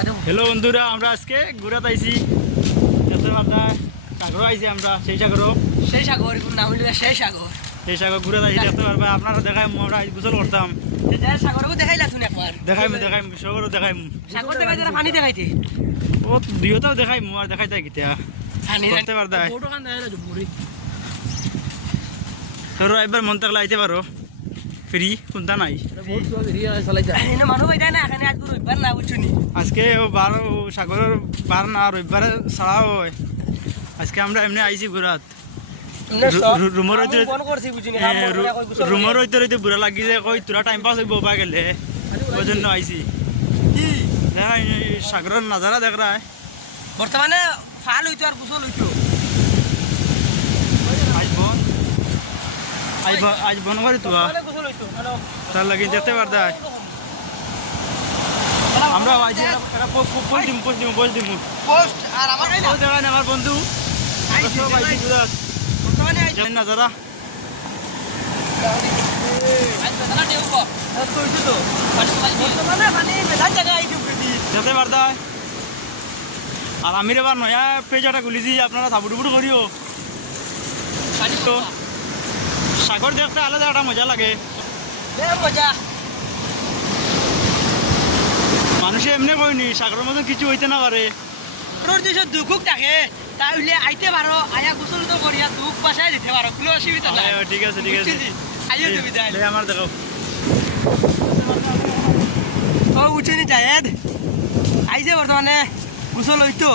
hello বন্ধুরা, আমরা আজকে ঘুরাতে আইছি সাগর আইছি আমরা সেই সাগর নাম হইল সেই সাগর ঘুরাতে আইছি দেখতে পারবে আপনারা দেখাই আমরা গোসল করতাম সাগরকে দেখাইলা তুমি একবার দেখাইম সাগরও দেখাইম সাগর দেখাই যারা পানি দেখাইতে ও দুইটাও দেখাইম আর দেখাইতে কিতা করতে পারদা তোর একবার মন থাকলে আইতে পারো ফ্রি কোনটা নাই মানুষ হয়ে যায় না এখানে আজ রবিবার না বুঝছুনি আজকে সাগরের বার না রবিবারে ছাড়া হয় আজকে আমরা এমনি আইছি ঘুরাত রুমের হইতে রইতে বুড়া লাগি যে কই তোরা টাইম পাস হইব বা গেলে ওই জন্য আইছি দেখাই সাগরের নাজারা দেখ রা বর্তমানে ফাল হইতো আর গোসল হইতো আজ বন করি তো তার লাগি দেখতে পারদা আমরা আমার বন্ধু নাজারা দেখতে পারদা আর আমি এবার নয়া পেজাটা খুলিছি আপনারা সাবুডুবুডু করিও সাগর দেখতে আলাদা একটা মজা লাগে মজা মানুষে এমনি কইনি সাগরের মতন কিছু হইতে না পারে তোর দেশে দুঃখ থাকে তাহলে আইতে পারো আয়া গোসল তো করিয়া দুঃখ বাসায় দিতে পারো কোনো অসুবিধা নাই ঠিক আছে আইও তুমি যাই আমার দেখো ও উঠে নি যায় আইছে বর্তমানে গোসল হইতো